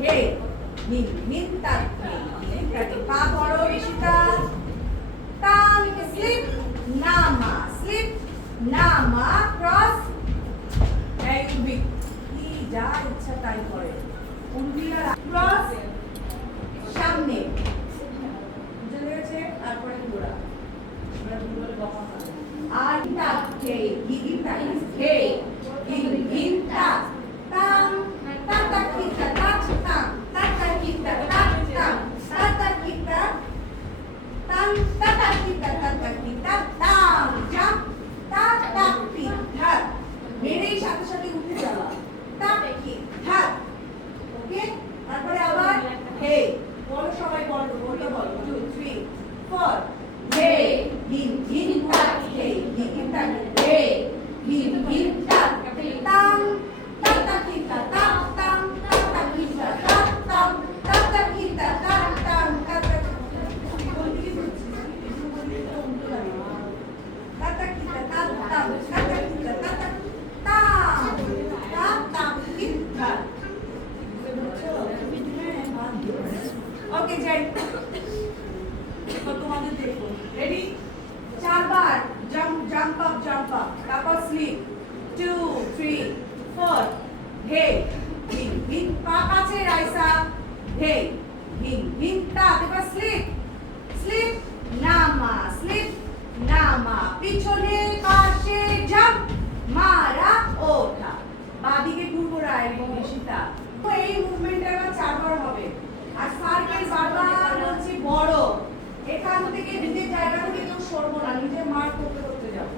হে হিন হিন তাক হে পা বড় ঋষিতা তাং স্লিপ নামা ক্রস এই উবি কি যা ইচ্ছা তাই করে উন্ডিলা ক্রস সামনে বুঝে গেছে তারপরে ঘোরা আমরা দুটোরে বকা খাবো আর তাক হে গিগি তাক হে গিগি গিন তাক তাং তাতা কিতা তাক তাং তাতা কিতা তাক তাং তাতা কিতা তাং তাতা কিতা তাং জাম্প তাক তাক কিতা মেরেই সাথে সাথে উঠে যাওয়া তাক কিতা ওকে তারপরে আবার হে বলো সবাই বলো বলো 2 3 4 হে গিন গিন তাক হে গিন তাক হে গিন গিন তাক তাং তাতা কিতা তাক তাং তাতা কিতা তাক তাং তাতা কিতা তাক তাং তাতা তাতা কিতা তাক তাং তাতা কিতা তাতা তাং তাক তাং কিতা ওকে যাই তো তোমাদের দেখো রেডি চারবার জাম্প আপ তারপর স্লিপ 2 3 4 হে হিন হিন পা কাছে রাইসা হে হিন হিন তা এবার স্লিপ নামা পিছনে পাশে জাম্প মারা ওঠা বাদিকে ঘুরবো এবং ঋষিতা তো এই মুভমেন্টটা এবার চারবার হবে আর সার্কেল বারবার হচ্ছে বড় এখান থেকে নিজের জায়গা থেকে কেউ সরবো না নিজের মার্ক করতে যাবো